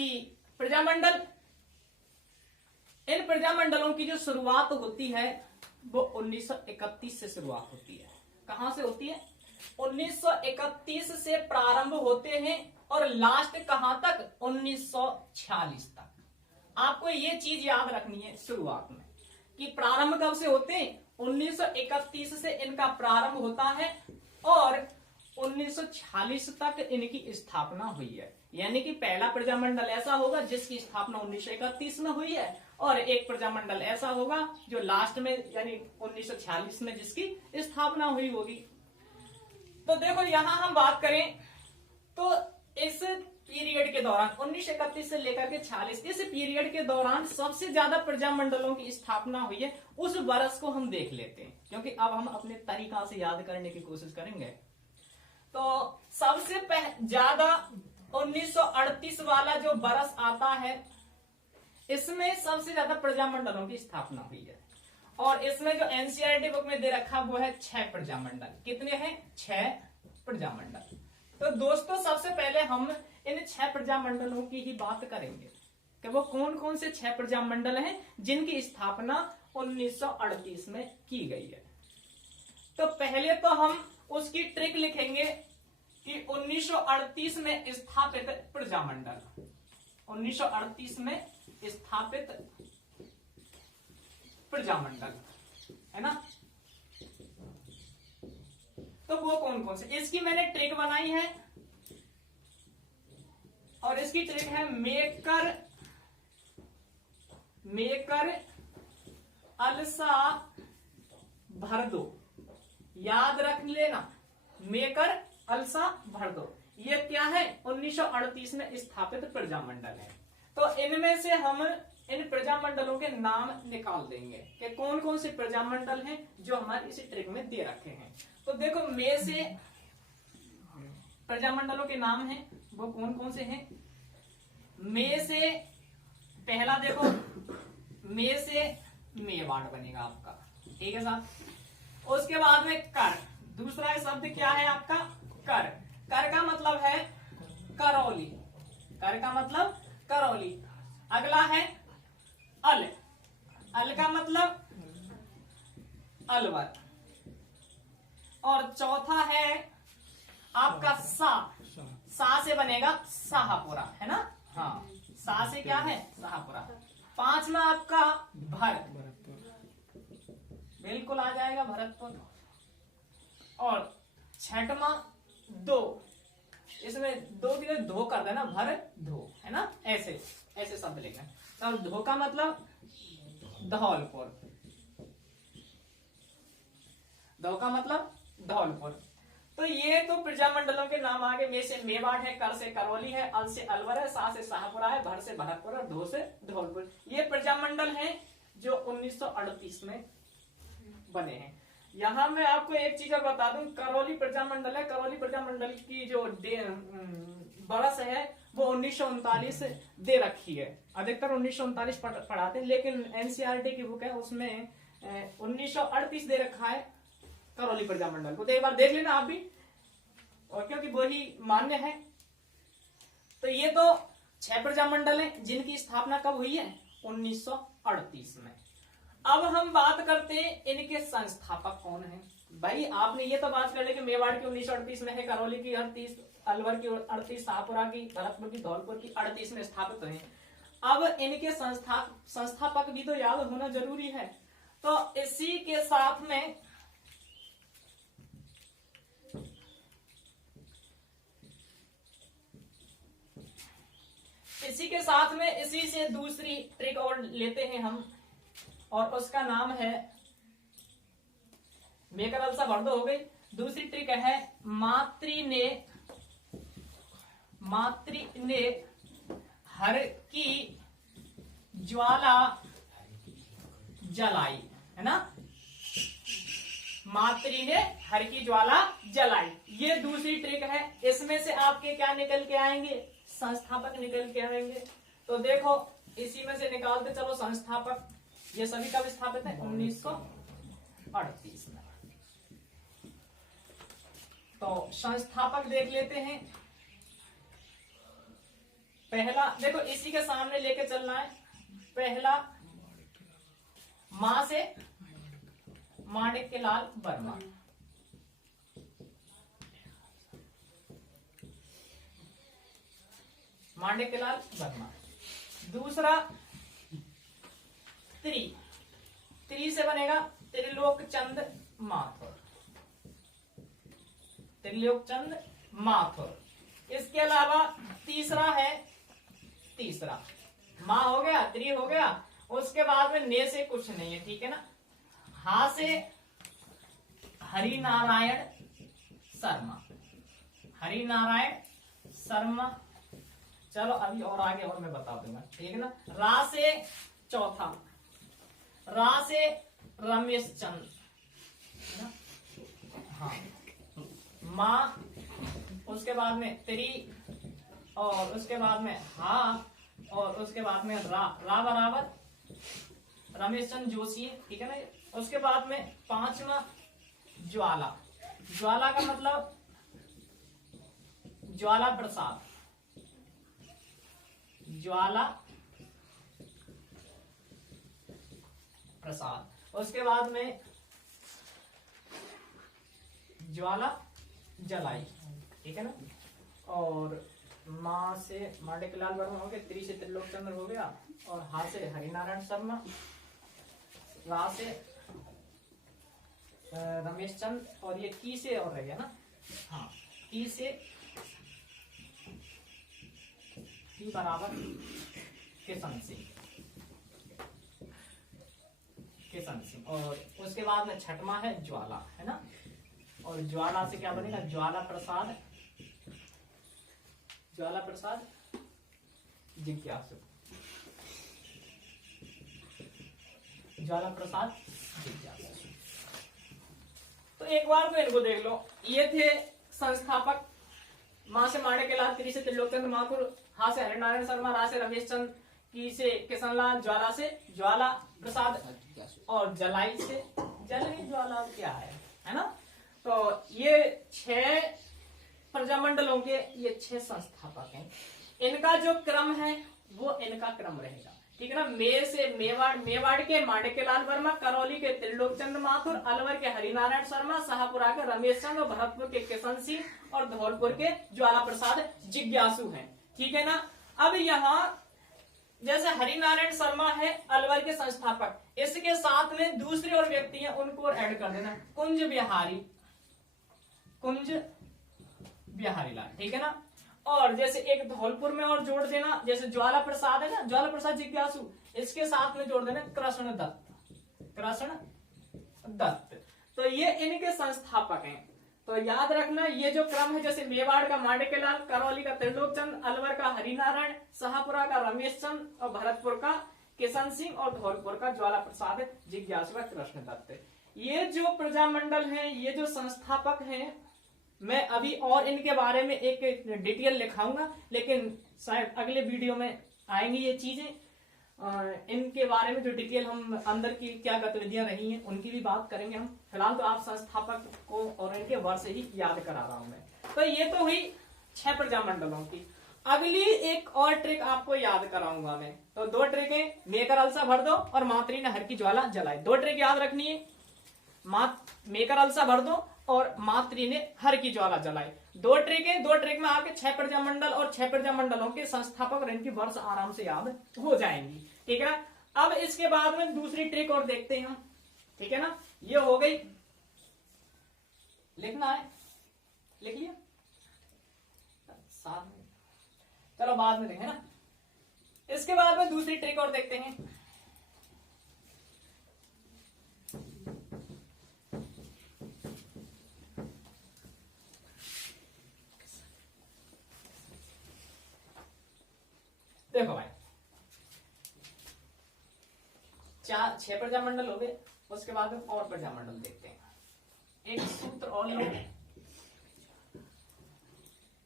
कि प्रजामंडल, इन प्रजामंडलों की जो शुरुआत होती है वो 1931 से शुरुआत होती है। कहां से होती है? 1931 से प्रारंभ होते हैं और लास्ट कहां तक? 1946 तक। आपको ये चीज याद रखनी है शुरुआत में कि प्रारंभ कब से होते हैं? 1931 से इनका प्रारंभ होता है और 1946 तक इनकी स्थापना हुई है। यानी कि पहला प्रजामंडल ऐसा होगा जिसकी स्थापना 1931 में हुई है और एक प्रजामंडल ऐसा होगा जो लास्ट में यानी 1946 में जिसकी स्थापना हुई होगी। तो देखो यहां हम बात करें तो इस पीरियड के दौरान 1931 से लेकर के 46 इस पीरियड के दौरान सबसे ज्यादा प्रजामंडलों की स्थापना हुई है। उस वर्ष को हम देख लेते हैं क्योंकि अब हम अपने तरीका से याद करने की कोशिश करेंगे। तो सबसे ज्यादा 1938 वाला जो वर्ष आता है इसमें सबसे ज्यादा प्रजामंडलों की स्थापना हुई है और इसमें जो एनसीईआरटी बुक में दे रखा वो है 6 प्रजामंडल। कितने हैं? 6 प्रजामंडल। तो दोस्तों सबसे पहले हम इन 6 प्रजामंडलों की ही बात करेंगे कि वो कौन कौन से 6 प्रजामंडल हैं जिनकी स्थापना 1938 में की गई है। तो पहले तो हम उसकी ट्रिक लिखेंगे कि 1938 में स्थापित प्रजामंडल, 1938 में स्थापित प्रजामंडल है ना। तो वो कौन कौन से, इसकी मैंने ट्रिक बनाई है और इसकी ट्रिक है मेकर अलसा भर दो। याद रख लेना, मेकर अलसा भर दो। ये क्या है? 1938 में स्थापित प्रजामंडल है। तो इनमें से हम इन प्रजामंडलों के नाम निकाल देंगे कि कौन कौन से प्रजामंडल हैं जो हमारे इसी ट्रिक में दे रखे हैं। तो देखो में से प्रजामंडलों के नाम हैं वो कौन कौन से हैं। में से पहला देखो, में से मेवाड़ बनेगा आपका, ठीक है साहब। उसके बाद में कर, दूसरा शब्द क्या है आपका? कर। कर का मतलब है करौली, कर का मतलब करौली। अगला है अल, अल का मतलब अलवर। और चौथा है आपका सा, सा से बनेगा शाहपुरा, है ना। हाँ, सा से क्या है? शाहपुरा। पांचवा आपका भर, बिल्कुल आ जाएगा भरतपुर। और छठवा दो, इसमें दो की धो कर देना, भर धो, है ना। ऐसे ऐसे शब्द लेकर, और धो का मतलब धौलपुर, धो का मतलब धौलपुर। तो ये तो प्रजामंडलों के नाम आगे। में से मेवाड़ है, कर से करौली है, अल से अलवर है, सा से शाहपुरा है, भर से भरतपुर और धो से धौलपुर। ये प्रजामंडल हैं जो 1938 में बने हैं। यहां मैं आपको एक चीज और बता दूं, करौली प्रजामंडल है, करौली प्रजामंडल की जो बरस है वो 1939 दे रखी है। अधिकतर 1939 पढ़ाते हैं, लेकिन एनसीईआरटी की बुक है उसमें 1938 दे रखा है करौली प्रजामंडल को। तो एक बार देख लेना आप भी, और क्योंकि वही मान्य है। तो ये तो 6 प्रजामंडल हैं जिनकी स्थापना कब हुई है? 1938 में। अब हम बात करते हैं इनके संस्थापक कौन हैं। भाई आपने ये तो बात कर ली कि मेवाड़ की 1938 में है, करौली की 38, अलवर की 38, शाहपुरा की, भरतपुर की, धौलपुर की 38 में स्थापित हुए। अब इनके संस्थापक भी तो याद होना जरूरी है। तो इसी के साथ में इसी से दूसरी ट्रिक और लेते हैं हम, और उसका नाम है मेकर अलसा भर दो हो गई। दूसरी ट्रिक है मातृ ने हर की ज्वाला जलाई, है ना। मातृ ने हर की ज्वाला जलाई, ये दूसरी ट्रिक है। इसमें से आपके क्या निकल के आएंगे? संस्थापक निकल के आएंगे। तो देखो इसी में से निकालते चलो संस्थापक। ये सभी कब स्थापित है? 1938 में। तो संस्थापक देख लेते हैं। पहला देखो इसी के सामने लेके चलना है। पहला मां से माणिक्यलाल वर्मा, माणिक्यलाल वर्मा। दूसरा त्री से बनेगा त्रिलोकचंद माथुर, त्रिलोकचंद माथुर। इसके अलावा तीसरा माँ हो गया, त्री हो गया, उसके बाद में ने से कुछ नहीं है, ठीक है ना। हा से हरिनारायण शर्मा, हरिनारायण शर्मा। चलो अभी और आगे और मैं बता दूंगा, ठीक है ना। रा से चौथा, रा से रमेश चंद, हाँ। माँ, उसके बाद में त्री, और उसके बाद में हा, और उसके बाद में रा बराबर रमेश चंद जोशी, ठीक है ना। उसके बाद में पांचवा ज्वाला, ज्वाला का मतलब ज्वाला प्रसाद, ज्वाला प्रसाद। उसके बाद में ज्वाला जलाई, ठीक है ना। और माँ से माणिक्यलाल वर्मा हो गया, त्री से त्रिलोकचंद्र हो गया, और हा से हरिनारायण शर्मा, रा से रमेश चंद, और ये की से और रह गया ना, हाँ। की से की बराबर किशन सिंह, किशन सिंह। और उसके बाद में छठवा है ज्वाला, है ना। और ज्वाला से क्या बनेगा, ज्वाला प्रसाद, ज्वाला प्रसाद जिज्ञासु, ज्वाला प्रसाद जिज्ञासु। तो एक बार तो इनको देख लो, ये थे संस्थापक। माँ से माणिक्यलाल, त्री से त्रिलोकचंद माथुर, हा से हरिनारायण शर्मा, रा से रमेश चंद, की से किशनलाल, ज्वाला से ज्वाला प्रसाद, और जलाई से जलाई ज्वाला क्या है ना। तो ये 6 प्रजामंडलों के ये 6 संस्थापक हैं। इनका जो क्रम है वो इनका क्रम रहेगा, ठीक है ना। मे से मेवाड़ के माणिक्यलाल वर्मा, करौली के त्रिलोकचंद माथुर, अलवर के हरिनारायण शर्मा, शाहपुरा के रमेश चंद, भरतपुर के किशन सिंह, और धौलपुर के ज्वाला प्रसाद जिज्ञासु हैं, ठीक है ना। अब यहाँ जैसे हरिनारायण शर्मा है अलवर के संस्थापक, इसके साथ में दूसरे और व्यक्ति हैं, उनको और ऐड कर देना, कुंज बिहारी लाल, ठीक है ना। और जैसे एक धौलपुर में और जोड़ देना, जैसे ज्वाला प्रसाद है ना, ज्वाला प्रसाद जिज्ञासु, इसके साथ में जोड़ देना कृष्ण दत्त। तो ये इनके संस्थापक हैं। तो याद रखना, ये जो क्रम है, जैसे मेवाड़ का माणिक्यलाल, करौली का त्रिलोकचंद, अलवर का हरिनारायण, शाहपुरा का रमेश चंद, और भरतपुर का किशन सिंह, और धौलपुर का ज्वाला प्रसाद जिज्ञासु का कृष्ण दत्त। ये जो प्रजामंडल है, ये जो संस्थापक हैं, मैं अभी और इनके बारे में एक डिटेल लिखाऊंगा, लेकिन शायद अगले वीडियो में आएंगी ये चीजें। इनके बारे में जो डिटेल हम अंदर की क्या गतिविधियां रही हैं उनकी भी बात करेंगे हम। फिलहाल तो आप संस्थापक को और इनके वर्ष ही याद करा रहा हूं मैं। तो ये तो हुई 6 प्रजामंडलों की। अगली एक और ट्रिक आपको याद कराऊंगा मैं। तो 2 ट्रिकें, मेकर अलसा भर दो और मातरी ने हर की ज्वाला जलाई। 2 ट्रिक याद रखनी है, मेकर अलसा भर दो और मातरी ने हर की ज्वाला जलाई। 2 ट्रिकें, 2 ट्रिक में आपके 6 प्रजामंडल और 6 प्रजामंडलों के संस्थापक और इनकी वर्ष आराम से याद हो जाएंगी, ठीक है ना। अब इसके बाद में दूसरी ट्रिक और देखते हैं हम, ठीक है ना। ये हो गई, लिखना है, लिख लिया साथ में, चलो बाद में देखें ना। इसके बाद में दूसरी ट्रिक और देखते हैं। देखो भाई, 6 प्रजामंडल हो गए, उसके बाद में और प्रजामंडल देखते हैं। एक सूत्र और लो,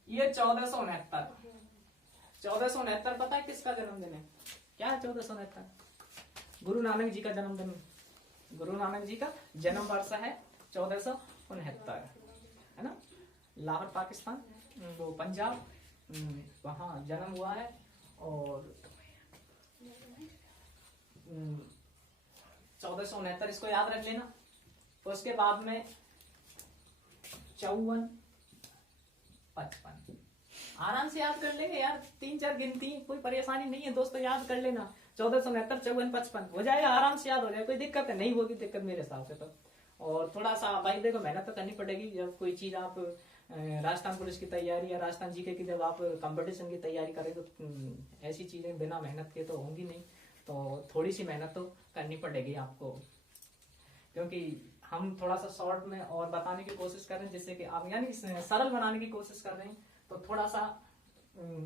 ये 1469 पता है किसका जन्मदिन है? क्या है 1469? गुरु नानक जी का जन्मदिन। गुरु नानक जी का जन्म वर्ष है 1469, है ना। लाहौर पाकिस्तान, वो पंजाब, वहां जन्म हुआ है। और 1469 इसको याद रख लेना। उसके बाद में 54, 55 आराम से याद कर लेंगे यार, 3-4 गिनती, कोई परेशानी नहीं है दोस्तों, याद कर लेना। 1469, 54, 55 हो जाएगा, आराम से याद हो जाएगा, कोई दिक्कत है नहीं होगी दिक्कत मेरे हिसाब से तो। और थोड़ा सा भाई देखो मेहनत तो करनी पड़ेगी, जब कोई चीज आप राजस्थान पुलिस की तैयारी या राजस्थान जीके की जब आप कंपटीशन की तैयारी करें तो ऐसी चीजें बिना मेहनत के तो होंगी नहीं, तो थोड़ी सी मेहनत तो करनी पड़ेगी आपको, क्योंकि हम थोड़ा सा शॉर्ट में और बताने की कोशिश कर रहे हैं, जिससे कि आप यानी सरल बनाने की कोशिश कर रहे हैं, तो थोड़ा सा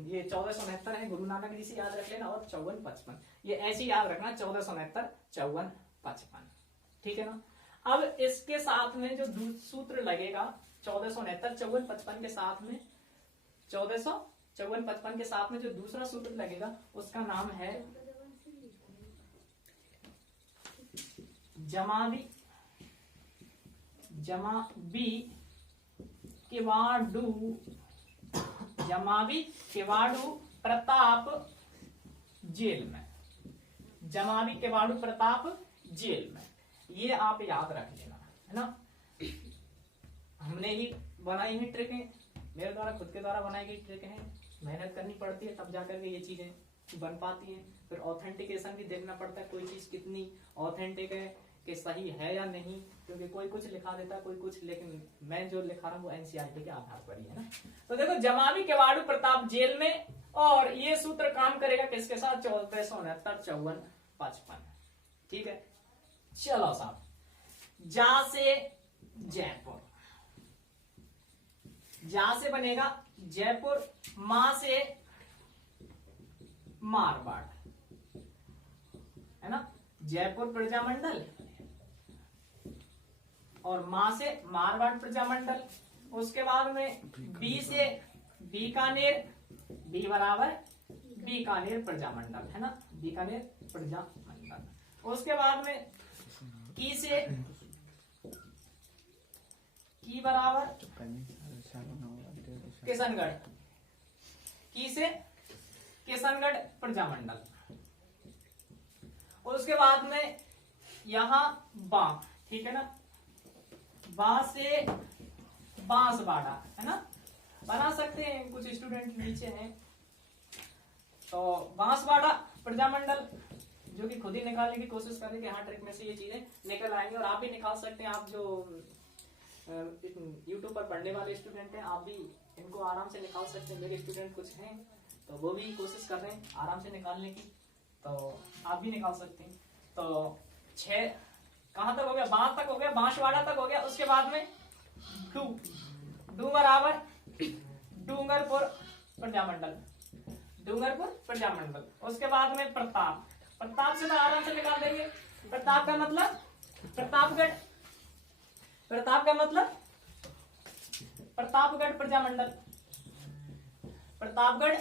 ये 1469 है, गुरु नानक जी से याद रख लेना, और 54, 55 ये ऐसे याद रखना, 1469, 54, 55, ठीक है ना। अब इसके साथ में जो सूत्र लगेगा 1469, 54, 55 के साथ में 1454, 55 के साथ में जो दूसरा सूत्र लगेगा उसका नाम है जमावी केवाड़ू प्रताप जेल में, जमावी केवाड़ू प्रताप जेल में, ये आप याद रख लेना, है ना। हमने ही बनाई हुई ट्रिक है, मेरे द्वारा खुद के द्वारा बनाई गई ट्रिक है, मेहनत करनी पड़ती है तब जाकर के ये चीजें बन पाती हैं। फिर ऑथेंटिकेशन भी देखना पड़ता है, कोई चीज कितनी ऑथेंटिक है कि सही है या नहीं, क्योंकि कोई कुछ लिखा देता है कोई कुछ, लेकिन मैं जो लिखा रहा हूँ वो एनसीईआरटी के आधार पर ही है ना। तो देखो जमावी केवाड़ू प्रताप जेल में, और ये सूत्र काम करेगा किसके साथ, 1469, 54, 55, ठीक है। चलो साहब, जा से जयपुर, जा से बनेगा जयपुर, मां से मारवाड़, है ना, जयपुर प्रजामंडल, और मां से मारवाड़ प्रजामंडल। उसके बाद में बी से बीकानेर, बी बराबर बीकानेर प्रजामंडल, है ना, बीकानेर प्रजामंडल। उसके बाद में की से की बराबर किशनगढ़, की से किशनगढ़ प्रजामंडल। और उसके बाद में यहां बा, ठीक है ना, बा से बांसवाड़ा, है ना, बना सकते हैं, कुछ स्टूडेंट नीचे हैं, तो बांसवाड़ा प्रजामंडल, जो कि खुद ही निकालने की कोशिश करें कि हाँ ट्रिक में से ये चीजें निकल आएंगे, और आप भी निकाल सकते हैं। आप जो यूट्यूब पर पढ़ने वाले स्टूडेंट हैं आप भी इनको आराम से निकाल सकते हैं, मेरे स्टूडेंट कुछ हैं तो वो भी कोशिश कर रहे हैं आराम से निकालने की, तो आप भी निकाल सकते हैं। तो 6 कहां तक हो गया, बांस तक हो गया, बांसवाड़ा तक हो गया। उसके बाद में डू बराबर डूंगरपुर प्रजामंडल, डूंगरपुर प्रजामंडल। उसके बाद में प्रताप, प्रताप से तो आराम से निकाल देंगे, प्रताप का मतलब प्रतापगढ़, प्रताप का मतलब प्रतापगढ़ प्रजामंडल, प्रतापगढ़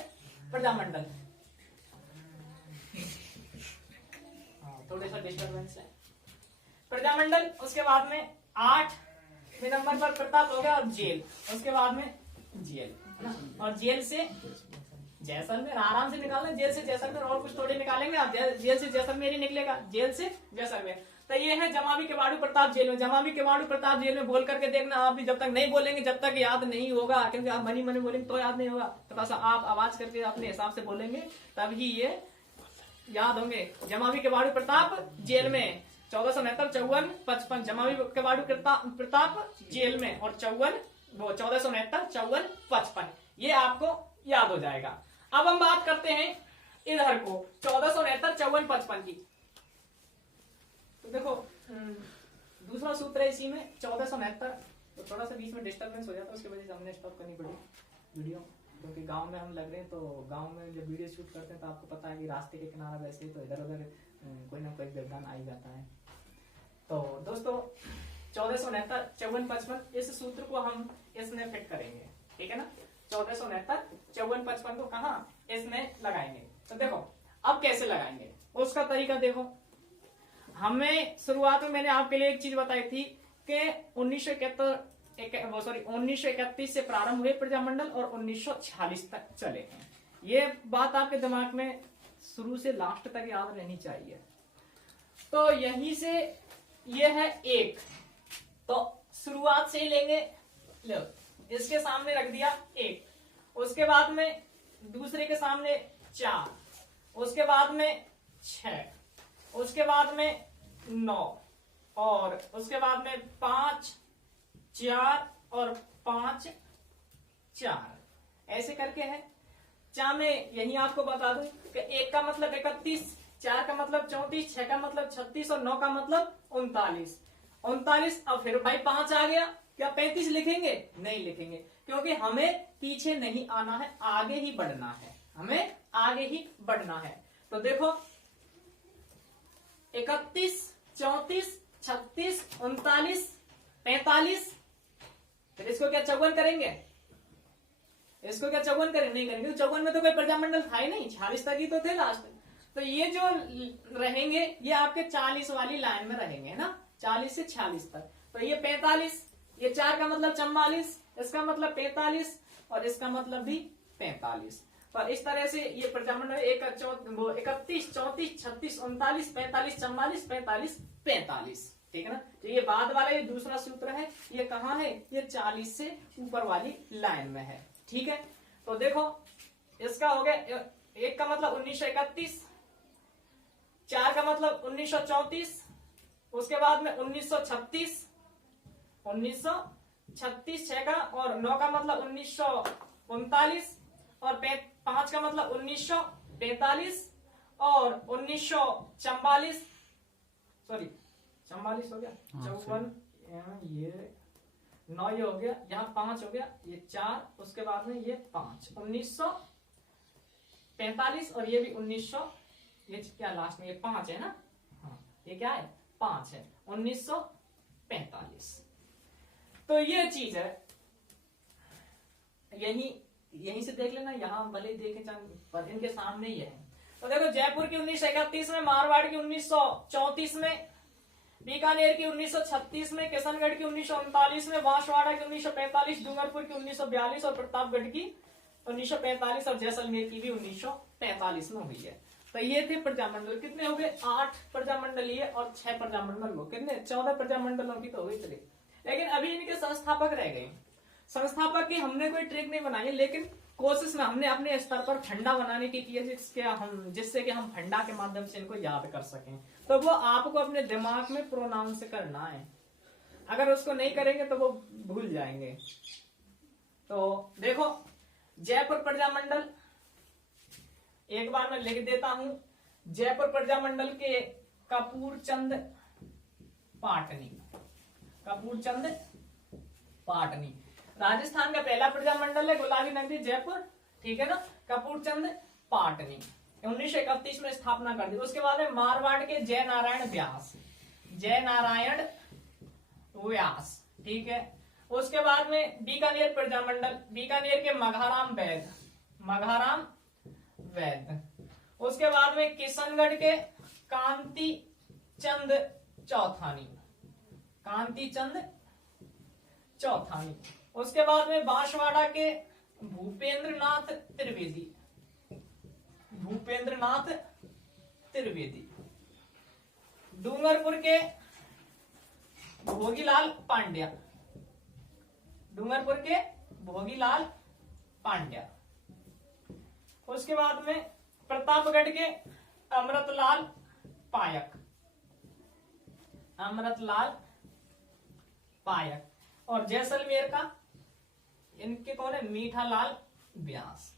प्रजामंडल। थोड़े सा डिस्टर्बेंस है प्रजामंडल। उसके बाद में 8वें नंबर पर प्रताप हो गया, और जेल, उसके बाद में जेल, है ना, और जेल से जैसलमेर आराम से निकालना, जेल से जैसलमेर, और कुछ थोड़े निकालेंगे आप, जेल से जैसलमेर ही निकलेगा, जेल से जैसलमेर। तो ये है जमावी केवाड़ू प्रताप जेल में, जमावी केवाड़ू प्रताप जेल में बोल करके देखना, आप भी जब तक नहीं बोलेंगे जब तक याद नहीं होगा, क्योंकि आप मनी मनी बोलेंगे तो याद नहीं होगा, थोड़ा सा आप आवाज करके अपने हिसाब से बोलेंगे तब ही ये याद होंगे। जमावी केवाड़ू प्रताप जेल में 1469, 54, 55, जमावी केवाड़ू प्रताप जेल में, और 1469, 54, 55 ये आपको याद हो जाएगा। अब हम बात करते हैं इधर को 1469, 54, 55 की। तो देखो दूसरा सूत्र है इसी में 1469, तो थोड़ा सा बीच में डिस्टर्बेंस हो जाता है, उसकी वजह से हमने स्टॉप करनी पड़ी वीडियो, क्योंकि गांव में हम लग रहे हैं, तो गांव में जब वीडियो शूट करते हैं तो आपको पता है कि रास्ते के किनारा वैसे ही तो इधर उधर कोई ना कोई व्यवधान आ ही जाता है। तो दोस्तों 1469, 54, 55 इस सूत्र को हम इसमें फिट करेंगे, ठीक है ना। 1469, 54, 55 को कहा इसमें लगाएंगे। तो देखो अब कैसे लगाएंगे उसका तरीका देखो। हमें शुरुआत में मैंने आपके लिए एक चीज बताई थी कि 1931 से प्रारंभ हुए प्रजामंडल और 1946 तक चले हैं। ये बात आपके दिमाग में शुरू से लास्ट तक याद रहनी चाहिए। तो यहीं से ये है 1, तो शुरुआत से ही लेंगे, लो इसके सामने रख दिया 1, उसके बाद में दूसरे के सामने 4, उसके बाद में 6, उसके बाद में 9, और उसके बाद में 5, 4 और 5, 4, ऐसे करके है। चाहे मैं यही आपको बता दूं कि 1 का मतलब 31, 4 का मतलब 34, 6 का मतलब 36 और 9 का मतलब 39। अब फिर भाई 5 आ गया, क्या 35 लिखेंगे? नहीं लिखेंगे, क्योंकि हमें पीछे नहीं आना है, आगे ही बढ़ना है, हमें आगे ही बढ़ना है। तो देखो 31, 34, 36, 39, 45, फिर इसको क्या 54 करेंगे? इसको क्या 54 करेंगे? नहीं करेंगे, 54 में तो कोई प्रजामंडल था ही नहीं, 46 तक ही तो थे लास्ट। तो ये जो रहेंगे ये आपके 40 वाली लाइन में रहेंगे ना, 40 से 46 तक। तो ये 45, ये 4 का मतलब 44, इसका मतलब 45 और इसका मतलब भी 45। तो इस तरह से ये प्रजामंडल 31, 34, 36, 39, 45, 44, 45, 45, ठीक है ना। तो ये बाद वाला ये दूसरा सूत्र है, ये कहाँ है? ये 40 से ऊपर वाली लाइन में है, ठीक है। तो देखो इसका हो गया, 1 का मतलब 1931, 4 का मतलब 1934, उसके बाद में 1936, 6 का, और 9 का मतलब 1939, और 5 का मतलब 1945, और 1944, सॉरी 44 हो गया, 54, ये 9 ये हो गया, यहाँ 5 हो गया, ये 4, उसके बाद में ये 5, 1945, और ये भी 1900, ये क्या लास्ट में ये 5 है ना, हाँ ये क्या है? 5 है, 1945। तो ये चीज है, यहीं से देख लेना, यहाँ भले देखे पर इनके सामने ही है। तो देखो जयपुर की 1931 में, मारवाड़ की 1934 में, बीकानेर की 1936 में, किशनगढ़ की 1939 में, बांसवाड़ा की 1945, डूंगरपुर की 1942 और प्रतापगढ़ की 1945 और जैसलमेर की भी 1945 में हुई है। तो ये थे प्रजामंडल, कितने हो गए? 8 प्रजामंडलीय और 6 प्रजामंडल हो, कितने? 14 प्रजामंडलों की तो हुई थी। लेकिन अभी इनके संस्थापक रह गए। संस्थापक की हमने कोई ट्रिक नहीं बनाई, लेकिन कोशिश में हमने अपने स्तर पर फंडा बनाने की है, जिससे कि हम फंडा के माध्यम से इनको याद कर सकें। तो वो आपको अपने दिमाग में प्रोनाउंस करना है, अगर उसको नहीं करेंगे तो वो भूल जाएंगे। तो देखो जयपुर प्रजामंडल एक बार मैं लिख देता हूं, जयपुर प्रजामंडल के कपूरचंद पाटनी, कपूरचंद पाटनी राजस्थान का पहला प्रजामंडल है, गुलाबी नगरी जयपुर, ठीक है ना। कपूरचंद पाटनी 1931 में स्थापना कर दी। उसके बाद में मारवाड़ के जय नारायण व्यास, जय नारायण व्यास, ठीक है। उसके बाद में बीकानेर प्रजामंडल, बीकानेर के मघाराम वैद, मघाराम वैद। उसके बाद में किशनगढ़ के कांति चंद चौथानी, कांति चंद चौथानी। उसके बाद में बांसवाड़ा के भूपेंद्र नाथ त्रिवेदी, भूपेंद्र नाथ त्रिवेदी। डूंगरपुर के भोगीलाल पांड्या, डूंगरपुर के भोगीलाल पांड्या। उसके बाद में प्रतापगढ़ के अमृतलाल पायक, अमृतलाल पायक। और जैसलमेर का इनके कौन है? मीठालाल व्यास।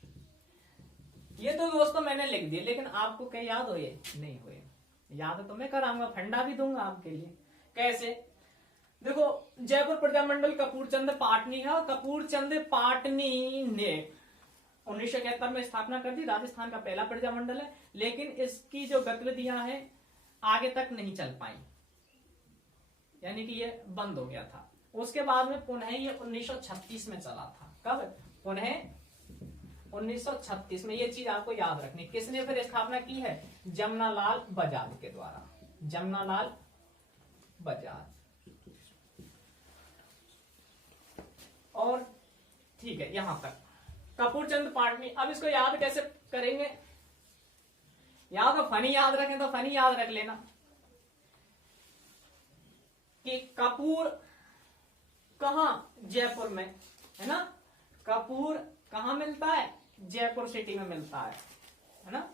ये तो दोस्तों मैंने लिख दिए, लेकिन आपको क्या याद हुए? नहीं हुए। याद तो मैं कराऊंगा, फंडा भी दूंगा आपके लिए। कैसे? देखो जयपुर प्रजामंडल कपूरचंद पाटनी है, और कपूरचंद पाटनी ने 1971 में स्थापना कर दी। राजस्थान का पहला प्रजामंडल है, लेकिन इसकी जो गतिविधियां हैं आगे तक नहीं चल पाई, यानी कि ये बंद हो गया था। उसके बाद में पुनः ये 1936 में चला था। कब? पुनः 1936 में। ये चीज आपको याद रखनी। किसने फिर स्थापना की है? जमनालाल बजाज के द्वारा, जमनालाल बजाज। और ठीक है यहां तक। कपूर चंद पाटनी। अब इसको याद कैसे करेंगे, या तो फनी याद रखें तो फनी याद रख लेना कि कपूर कहां, जयपुर में, है ना। कपूर कहां मिलता है, जयपुर सिटी में मिलता है ना।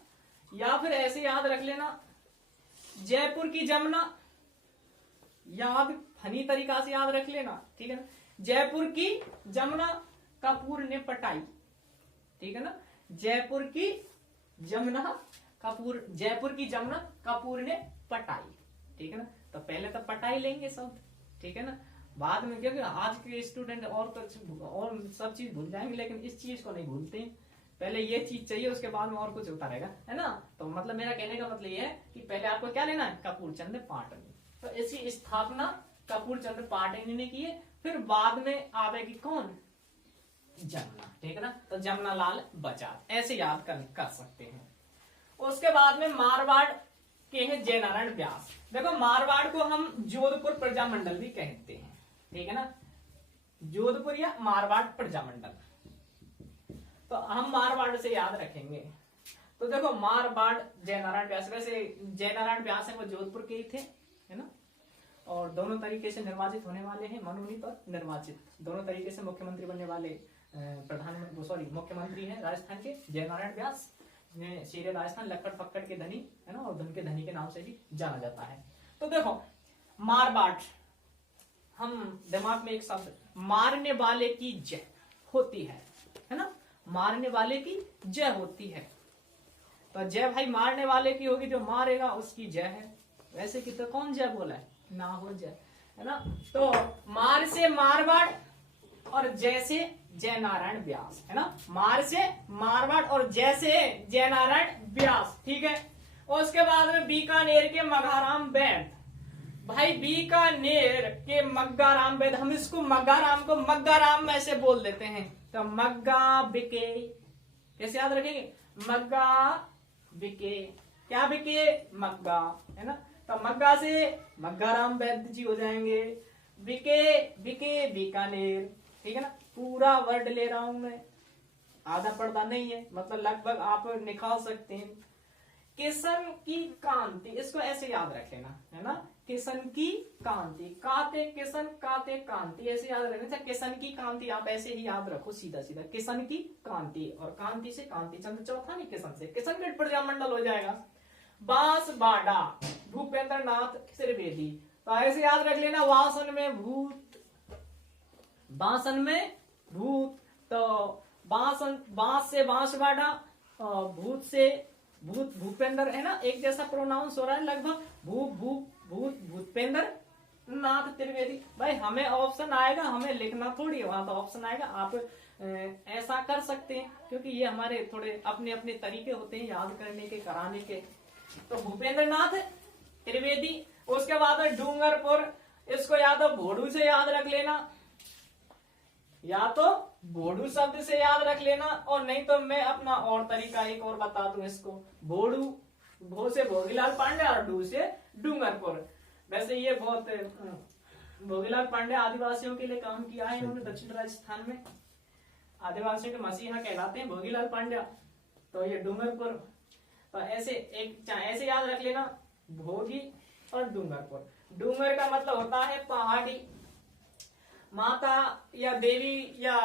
या फिर ऐसे याद रख लेना, जयपुर की जमुना, याद फनी तरीका से याद रख लेना, ठीक है ना। जयपुर की जमुना कपूर ने पटाई, ठीक है ना। जयपुर की जमुना कपूर, जयपुर की जमुना कपूर ने पटाई, ठीक है ना। तो पहले तो पटाई लेंगे सब, ठीक है ना। बाद में, क्योंकि आज के स्टूडेंट और सब चीज भूल जाएंगे, लेकिन इस चीज को नहीं भूलते। पहले ये चीज चाहिए, उसके बाद में और कुछ होता रहेगा, है ना। तो मतलब मेरा कहने का मतलब ये है कि पहले आपको क्या लेना है, कपूर चंद पाटनी। तो इसकी स्थापना कपूर चंद पाटनी ने की है। फिर बाद में आवेगी कौन, जमुना, ठीक है ना। तो जमुना लाल बजाज, ऐसे याद कर सकते हैं। उसके बाद में मारवाड़ के हैं जय नारायण व्यास। देखो मारवाड़ को हम जोधपुर प्रजामंडल भी कहते हैं, ठीक है ना। जोधपुर या मारवाड़ प्रजामंडल, तो हम मारवाड़ से याद रखेंगे। तो देखो मारवाड़ जय नारायण व्यास, वैसे जय नारायण व्यास है वो जोधपुर के ही थे, है ना। और दोनों तरीके से निर्वाचित होने वाले हैं, मनोनीत और निर्वाचित, दोनों तरीके से मुख्यमंत्री बनने वाले मुख्यमंत्री हैं राजस्थान के जय नारायण व्यास। शेरे राजस्थान, लक्कड़ पक्कड़ के धनी, है ना, और धन के धनी के नाम से भी जाना जाता है। तो देखो मारवाड़, हम दिमाग में एक शब्द, मारने वाले की जय होती है ना। मारने वाले की जय होती है, तो जय भाई मारने वाले की होगी, जो मारेगा उसकी जय है। वैसे कि तो कौन जय बोला है, ना हो जय, है ना। तो मार से मारवाड़ और जय से जय नारायण व्यास, है ना। मार से मारवाड़ और जय से जय नारायण व्यास, ठीक है। और उसके बाद में बीकानेर के मघाराम वैद, भाई बीकानेर के मग्गाराम वैद, हम इसको मग्गाराम को मग्गाराम ऐसे बोल देते हैं। तो मग्गा बिके, कैसे याद रखेंगे, मग्गा बिके, क्या बिके, मग्गा, है ना। तो मग्गा से मग्गाराम वैद्य जी हो जाएंगे। बिके बिके बीकानेर, ठीक है ना। पूरा वर्ड ले रहा हूं मैं, आधा पर्दा नहीं है, मतलब लगभग आप निकाल सकते हैं। किशन की कांति, इसको ऐसे याद रख लेना, है ना। किशन की कांति, काते किशन काते कांति, ऐसे याद रखना। किशन की कांति आप ऐसे ही याद रखो, सीधा सीधा किशन की कांति, और कांति से कांति चंद्र चौथा नहीं, किशन से किशनगढ़ प्रजामंडल हो जाएगा। बांसवाड़ा भूपेंद्र नाथ त्रिवेदी, तो ऐसे याद रख लेना, वासन में भूत, बांसन में भूत, तो बांसन, बांस से बांसवाड़ा, भूत से भूत भूपेंद्र, है ना, एक जैसा प्रोनाउंस हो रहा है लगभग, भूत भूपेंद्र नाथ त्रिवेदी। भाई हमें ऑप्शन आएगा, हमें लिखना थोड़ी, वहां तो ऑप्शन आएगा, आप ऐसा कर सकते हैं, क्योंकि ये हमारे थोड़े अपने अपने तरीके होते हैं याद करने के, कराने के। तो भूपेंद्र नाथ त्रिवेदी। उसके बाद डूंगरपुर, इसको या तो भोडू से याद रख लेना, या तो भोडू शब्द से याद रख लेना, और नहीं तो मैं अपना और तरीका एक और बता दूं इसको, भोडू, भो से भोगीलाल पांडे और डू से डूंगरपुर। वैसे ये बहुत, भोगीलाल पांडे आदिवासियों के लिए काम किया है इन्होंने दक्षिण राजस्थान में, आदिवासियों के मसीहा कहलाते हैं भोगीलाल पांड्या। तो ये डूंगरपुर, तो ऐसे ऐसे याद रख लेना, भोगी और डूंगरपुर। डूंगर का मतलब होता है पहाड़ी, माता या देवी या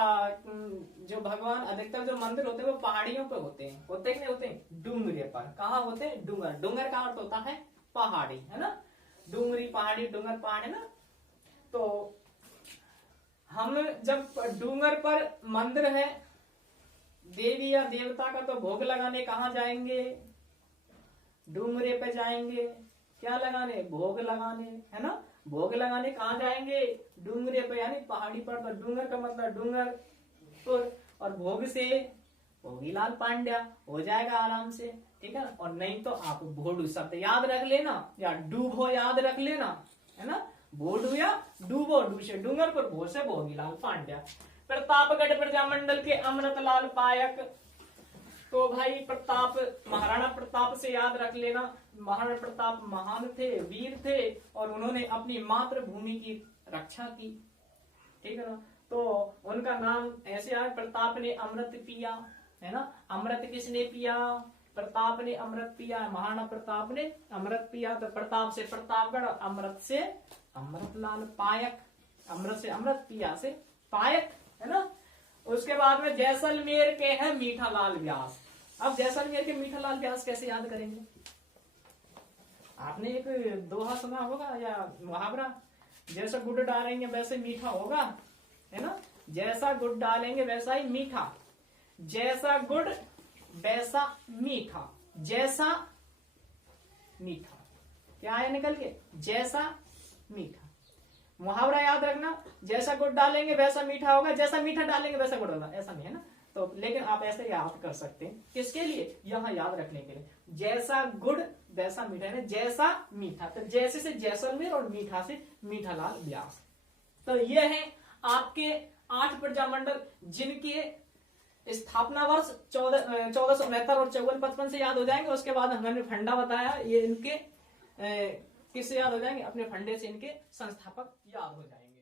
जो भगवान, अधिकतर जो मंदिर होते हैं वो पहाड़ियों पे होते हैं, होते कि नहीं होते, डूंगरे पर। कहाँ होते हैं, डूंगर, डूंगर का अर्थ होता है पहाड़ी, है ना। डूंगरी पहाड़ी, डूंगर पहाड़, है ना। तो हम जब डूंगर पर मंदिर है देवी या देवता का, तो भोग लगाने कहाँ जाएंगे, डूंगरे पे जाएंगे, क्या लगाने, भोग लगाने, है ना। भोग लगाने कहाँ जाएंगे, डूंगरे पे, यानी पहाड़ी पर। तो डूंगर का मतलब डूंगरपुर, और भोग से भोगीलाल पांड्या हो जाएगा आराम से, ठीक है ना। और नहीं तो आप भोडू शब्द याद रख लेना, या डूबो याद रख लेना, है ना। भोडू या डूबो, डू से डूंगरपुर, भो से भोगीलाल पांड्या। प्रतापगढ़ प्रजामंडल के अमृतलाल पायक, तो भाई प्रताप, महाराणा प्रताप से याद रख लेना। महाराणा प्रताप महान थे, वीर थे, और उन्होंने अपनी मातृभूमि की रक्षा की, ठीक है ना। तो उनका नाम ऐसे आया, प्रताप ने अमृत पिया, है ना। अमृत किसने पिया? प्रताप ने अमृत पिया, महाराणा प्रताप ने अमृत पिया। तो प्रताप से प्रतापगढ़, अमृत से अमृतलाल पायक, अमृत से अमृत, पिया से पायक, है ना। उसके बाद में जैसलमेर के हैं मीठालाल व्यास। अब जैसलमेर के मीठालाल व्यास कैसे याद करेंगे? आपने एक दोहा सुना होगा या मुहावरा, जैसा गुड़ डालेंगे वैसे मीठा होगा, है ना। जैसा गुड़ डालेंगे वैसा ही मीठा, जैसा गुड़ वैसा मीठा, जैसा मीठा, क्या आया निकल के? जैसा मीठा। मुहावरा याद रखना, जैसा गुड़ डालेंगे वैसा मीठा होगा, जैसा मीठा डालेंगे वैसा गुड़ होगा, ऐसा नहीं है ना। तो लेकिन आप ऐसे याद कर सकते हैं, किसके लिए? यहाँ याद रखने के लिए, जैसा गुड़ वैसा मीठा, है ना, जैसा मीठा। तो जैसे से जैसलमेर और मीठा से मीठालाल व्यास। तो ये है आपके 8 प्रजामंडल, जिनके स्थापना वर्ष 1469 और 5455 से याद हो जाएंगे। उसके बाद हमने फंडा बताया, ये इनके किससे याद हो जाएंगे? अपने फंडे से इनके संस्थापक याद हो जाएंगे।